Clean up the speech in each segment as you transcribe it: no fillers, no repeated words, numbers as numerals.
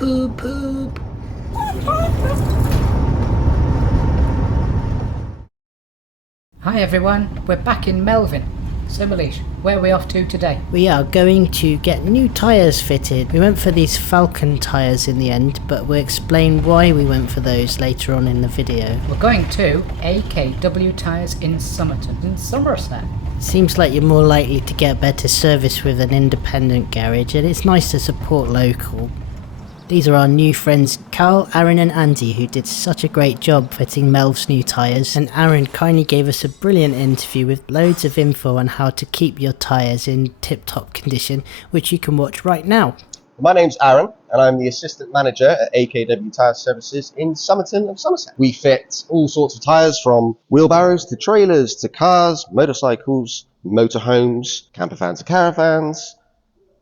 Poop, poop. Hi everyone, we're back in Melvyn. So Malish, where are we off to today? We are going to get new tyres fitted. We went for these Falken Tyres in the end, but we'll explain why we went for those later on in the video. We're going to AKW Tyres in Somerton, in Somerset. Seems like you're more likely to get better service with an independent garage, and it's nice to support local. These are our new friends Carl, Aaron and Andy, who did such a great job fitting Melv's new tyres, and Aaron kindly gave us a brilliant interview with loads of info on how to keep your tyres in tip-top condition, which you can watch right now. My name's Aaron and I'm the Assistant Manager at AKW Tyres Services in Somerton of Somerset. We fit all sorts of tyres from wheelbarrows to trailers to cars, motorcycles, motorhomes, campervans to caravans,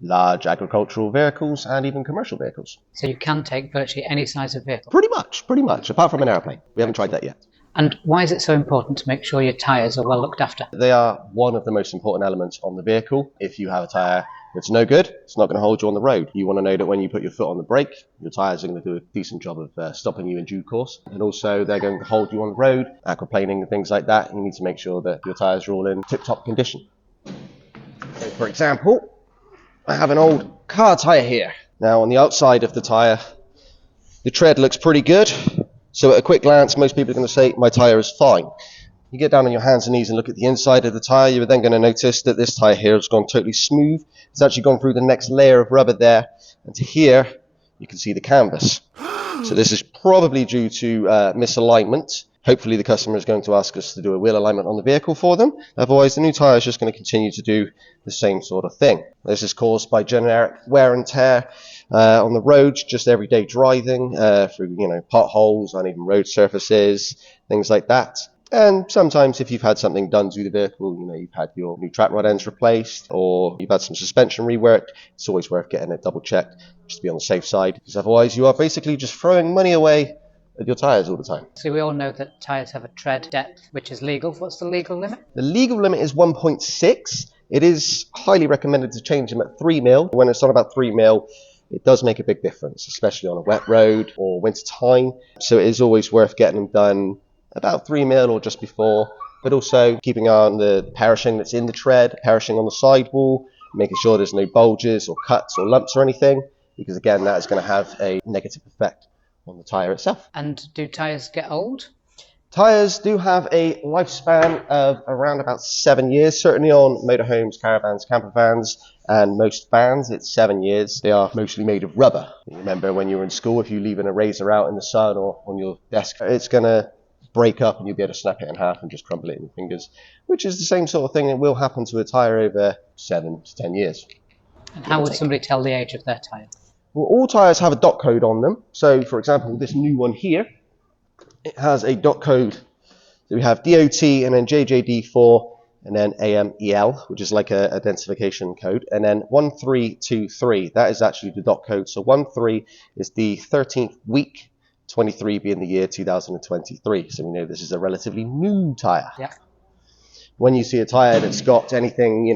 large agricultural vehicles and even commercial vehicles. So you can take virtually any size of vehicle. Pretty much, apart from an aeroplane. We haven't tried that yet. And why is it so important to make sure your tyres are well looked after? They are one of the most important elements on the vehicle. If you have a tyre that's no good, it's not going to hold you on the road. You want to know that when you put your foot on the brake, your tyres are going to do a decent job of stopping you in due course. And also they're going to hold you on the road, aquaplaning and things like that. You need to make sure that your tyres are all in tip-top condition. So for example, I have an old car tyre here. Now on the outside of the tyre, the tread looks pretty good. So at a quick glance, most people are going to say, my tyre is fine. You get down on your hands and knees and look at the inside of the tyre, you're then going to notice that this tyre here has gone totally smooth. It's actually gone through the next layer of rubber there. And to here, you can see the canvas. So this is probably due to misalignment. Hopefully the customer is going to ask us to do a wheel alignment on the vehicle for them. Otherwise, the new tyre is just going to continue to do the same sort of thing. This is caused by generic wear and tear on the roads, just everyday driving, through potholes, uneven road surfaces, things like that. And sometimes if you've had something done to the vehicle, you've had your new track rod ends replaced or you've had some suspension reworked, it's always worth getting it double checked just to be on the safe side, because otherwise you are basically just throwing money away at your tyres all the time. So we all know that tyres have a tread depth which is legal. What's the legal limit? The legal limit is 1.6. It is highly recommended to change them at 3 mil. When it's on about 3 mil, it does make a big difference, especially on a wet road or winter time. So it is always worth getting them done about 3 mil or just before, but also keeping an eye on the perishing that's in the tread, perishing on the sidewall, making sure there's no bulges or cuts or lumps or anything, because again, that is going to have a negative effect on the tyre itself. And do tyres get old? Tyres do have a lifespan of around about 7 years, certainly on motorhomes, caravans, campervans, and most vans, it's 7 years. They are mostly made of rubber. You remember when you were in school, if you leave an eraser out in the sun or on your desk, it's going to break up and you'll be able to snap it in half and just crumble it in your fingers, which is the same sort of thing that will happen to a tyre over 7 to 10 years. And how would somebody tell the age of their tyre? Well, all tyres have a dot code on them. So, for example, this new one here, it has a dot code. So we have DOT and then JJD4 and then AMEL, which is like a identification code, and then 1323. That is actually the dot code. So 13 is the 13th week, 23 being the year 2023. So we know this is a relatively new tyre. Yeah. When you see a tyre that's got anything,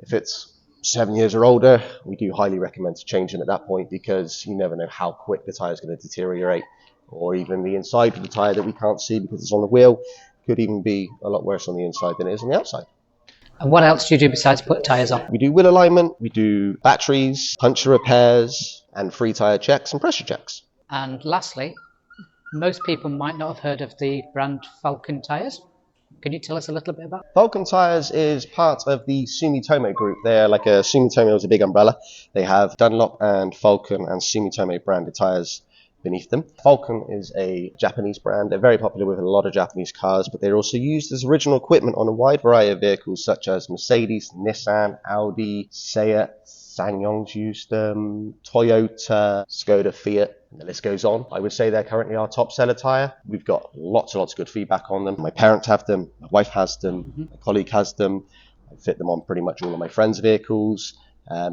if it's 7 years or older, we do highly recommend to change them at that point, because you never know how quick the tyre is going to deteriorate, or even the inside of the tyre that we can't see because it's on the wheel could even be a lot worse on the inside than it is on the outside. And what else do you do besides put tyres on? We do wheel alignment, we do batteries, puncture repairs, and free tyre checks and pressure checks. And lastly, most people might not have heard of the brand Falken Tyres. Can you tell us a little bit about it? Falken Tyres is part of the Sumitomo group. They're like Sumitomo is a big umbrella. They have Dunlop and Falken and Sumitomo branded tyres beneath them. Falken is a Japanese brand. They're very popular with a lot of Japanese cars, but they're also used as original equipment on a wide variety of vehicles such as Mercedes, Nissan, Audi, Seat, SsangYong's used them, Toyota, Skoda, Fiat, and the list goes on. I would say they're currently our top seller tyre. We've got lots and lots of good feedback on them. My parents have them, my wife has them, my colleague has them. I fit them on pretty much all of my friends' vehicles.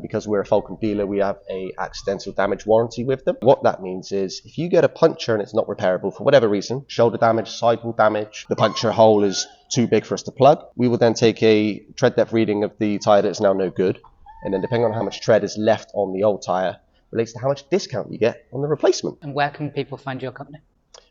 Because we're a Falken dealer, we have a accidental damage warranty with them. What that means is if you get a puncture and it's not repairable for whatever reason, shoulder damage, sidewall damage, the puncture hole is too big for us to plug, we will then take a tread depth reading of the tyre that is now no good. And then depending on how much tread is left on the old tyre, relates to how much discount you get on the replacement. And where can people find your company?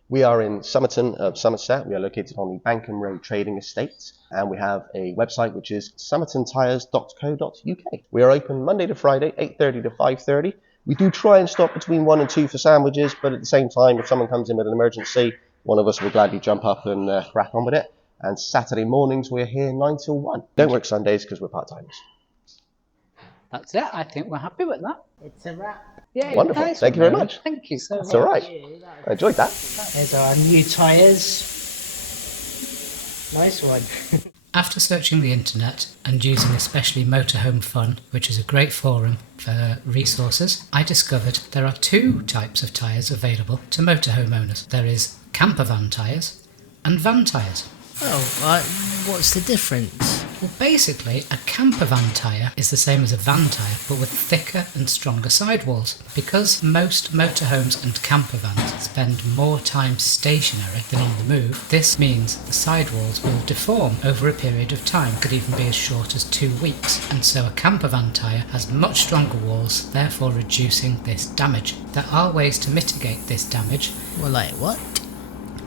We are in Somerton, Somerset. We are located on the Bankham Road Trading Estate, and we have a website which is somertontires.co.uk. We are open Monday to Friday, 8:30 to 5:30. We do try and stop between 1 and 2 for sandwiches, but at the same time, if someone comes in with an emergency, one of us will gladly jump up and crack on with it. And Saturday mornings, we're here 9 till 1. Don't work Sundays because we're part-timers. That's it. I think we're happy with that. It's a wrap. Yeah, Wonderful. nice Thank you one, very Melvyn. much. Thank you so much. That's all right. I enjoyed that. There's our new tyres. Nice one. After searching the internet and using especially Motorhome Fun, which is a great forum for resources, I discovered there are 2 types of tyres available to motorhome owners. There is campervan tyres and van tyres. Oh, what's the difference? Well, basically, a campervan tyre is the same as a van tyre, but with thicker and stronger sidewalls. Because most motorhomes and campervans spend more time stationary than on the move, this means the sidewalls will deform over a period of time, could even be as short as 2 weeks. And so a campervan tyre has much stronger walls, therefore reducing this damage. There are ways to mitigate this damage. Well, like what?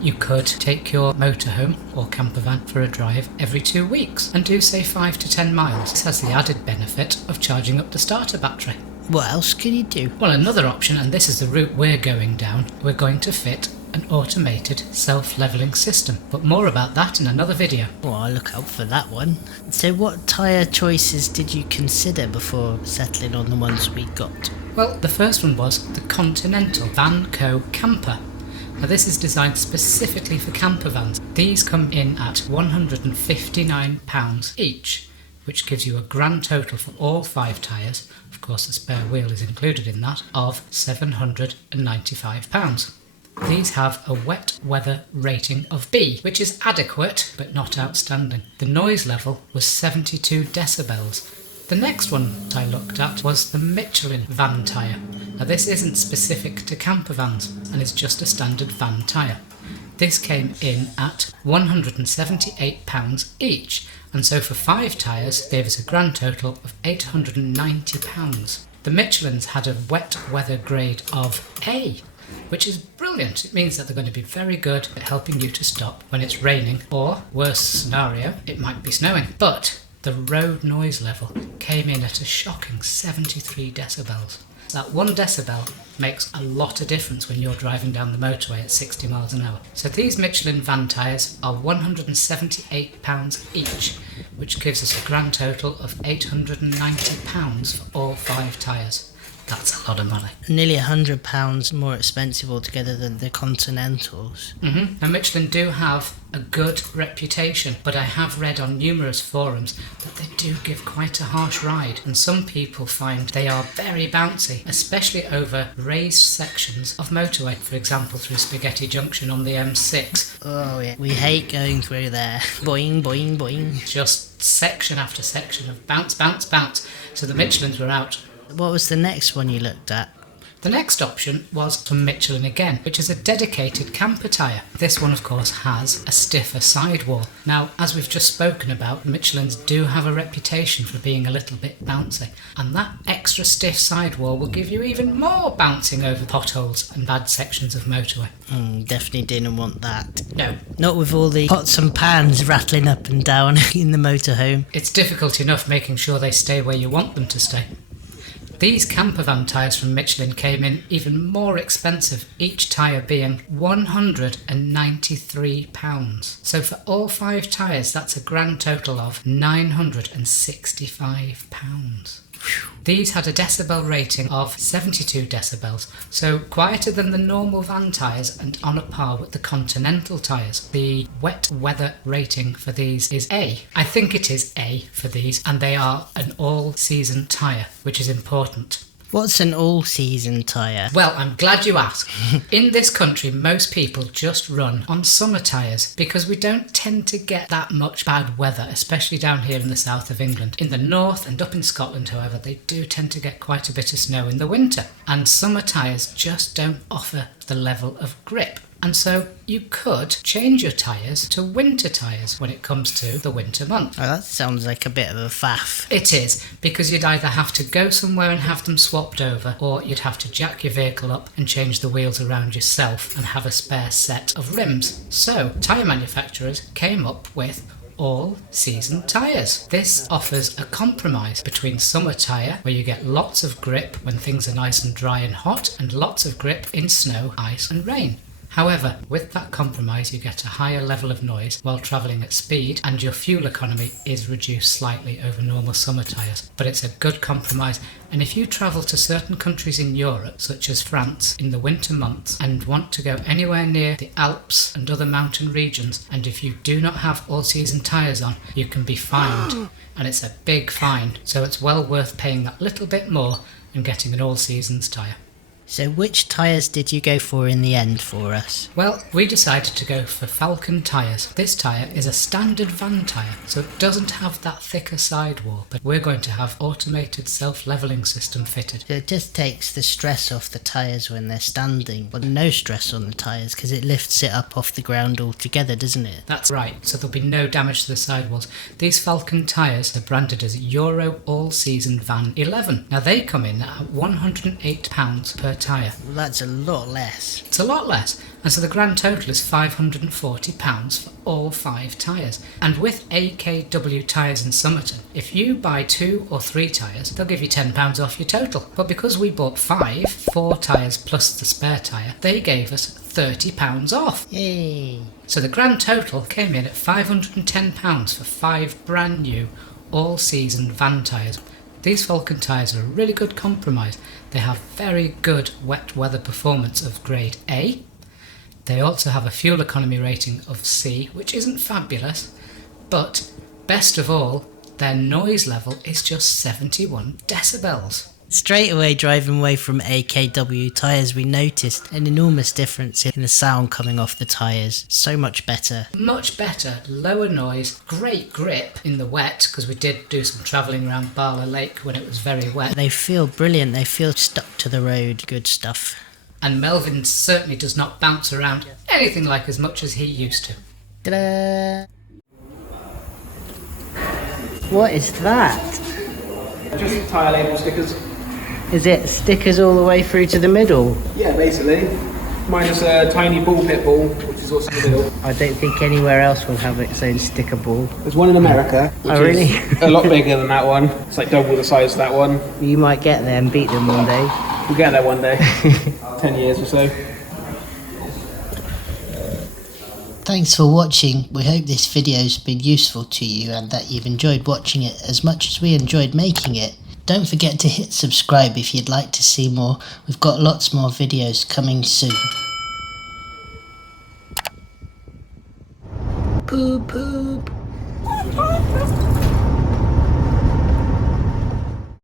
You could take your motorhome or campervan for a drive every 2 weeks and do say 5 to 10 miles. This has the added benefit of charging up the starter battery. What else can you do? Well, another option, and this is the route we're going down, we're going to fit an automated self-levelling system. But more about that in another video. Well, I'll look out for that one. So what tyre choices did you consider before settling on the ones we got? Well, the first one was the Continental Vanco Camper. Now this is designed specifically for campervans. These come in at £159 each, which gives you a grand total for all 5 tyres, of course the spare wheel is included in that, of £795. These have a wet weather rating of B, which is adequate but not outstanding. The noise level was 72 decibels. The next one I looked at was the Michelin van tyre. Now this isn't specific to campervans and is just a standard van tyre. This came in at £178 each, and so for 5 tyres gave us a grand total of £890. The Michelins had a wet weather grade of A, which is brilliant. It means that they're going to be very good at helping you to stop when it's raining, or worst scenario, it might be snowing. But the road noise level came in at a shocking 73 decibels. That 1 decibel makes a lot of difference when you're driving down the motorway at 60 miles an hour. So these Michelin van tyres are £178 each, which gives us a grand total of £890 for all 5 tyres. That's a lot of money. Nearly £100 more expensive altogether than the Continentals. Now Michelin do have a good reputation, but I have read on numerous forums that they do give quite a harsh ride, and some people find they are very bouncy, especially over raised sections of motorway, for example through Spaghetti Junction on the M6. Oh yeah, we hate going through there. Boing, boing, boing. Just section after section of bounce, bounce, bounce. So the Michelins were out. What was the next one you looked at? The next option was from Michelin again, which is a dedicated camper tyre. This one of course has a stiffer sidewall. Now, as we've just spoken about, Michelins do have a reputation for being a little bit bouncy, and that extra stiff sidewall will give you even more bouncing over potholes and bad sections of motorway. Definitely didn't want that. No. Not with all the pots and pans rattling up and down in the motorhome. It's difficult enough making sure they stay where you want them to stay. These campervan tyres from Michelin came in even more expensive, each tyre being £193. So for all 5 tyres, that's a grand total of £965. These had a decibel rating of 72 decibels, so quieter than the normal van tyres and on a par with the Continental tyres. The wet weather rating for these is A. I think it is A for these, and they are an all-season tyre, which is important. What's an all-season tyre? Well, I'm glad you asked. In this country, most people just run on summer tyres because we don't tend to get that much bad weather, especially down here in the south of England. In the north and up in Scotland, however, they do tend to get quite a bit of snow in the winter, and summer tyres just don't offer the level of grip. And so you could change your tyres to winter tyres when it comes to the winter month. Oh, that sounds like a bit of a faff. It is, because you'd either have to go somewhere and have them swapped over, or you'd have to jack your vehicle up and change the wheels around yourself and have a spare set of rims. So, tyre manufacturers came up with all-season tyres. This offers a compromise between summer tyre, where you get lots of grip when things are nice and dry and hot, and lots of grip in snow, ice and rain. However, with that compromise you get a higher level of noise while travelling at speed, and your fuel economy is reduced slightly over normal summer tyres. But it's a good compromise, and if you travel to certain countries in Europe, such as France, in the winter months, and want to go anywhere near the Alps and other mountain regions, and if you do not have all-season tyres on, you can be fined, and it's a big fine, so it's well worth paying that little bit more and getting an all-seasons tyre. So which tyres did you go for in the end for us? Well, we decided to go for Falken Tyres. This tyre is a standard van tyre, so it doesn't have that thicker sidewall, but we're going to have automated self-levelling system fitted. So it just takes the stress off the tyres when they're standing, but no stress on the tyres because it lifts it up off the ground altogether, doesn't it? That's right, so there'll be no damage to the sidewalls. These Falken tyres are branded as Euro All-Season Van 11. Now they come in at £108 per tyre. Well, that's a lot less. It's a lot less, and so the grand total is £540 for all 5 tyres. And with AKW Tyres in Somerton, if you buy 2 or 3 tyres, they'll give you £10 off your total. But because we bought 4 tyres plus the spare tyre, they gave us £30 off. Yay! So the grand total came in at £510 for 5 brand new all-season van tyres. These Falken tyres are a really good compromise. They have very good wet weather performance of grade A. They also have a fuel economy rating of C, which isn't fabulous, but best of all, their noise level is just 71 decibels. Straight away driving away from AKW Tyres, we noticed an enormous difference in the sound coming off the tyres. So much better. Much better, lower noise, great grip in the wet, because we did do some travelling around Barla Lake when it was very wet. They feel brilliant, they feel stuck to the road, good stuff. And Melvyn certainly does not bounce around anything like as much as he used to. Ta-da! What is that? Just tyre label stickers. Is it stickers all the way through to the middle? Yeah, basically. Minus a tiny ball pit ball, which is what's in the middle. I don't think anywhere else will have its own sticker ball. There's one in America, which Oh, really? is a lot bigger than that one. It's like double the size of that one. You might get there and beat them one day. We'll get there one day. 10 years or so. Thanks for watching. We hope this video has been useful to you and that you've enjoyed watching it as much as we enjoyed making it. Don't forget to hit subscribe if you'd like to see more. We've got lots more videos coming soon. Poop poop.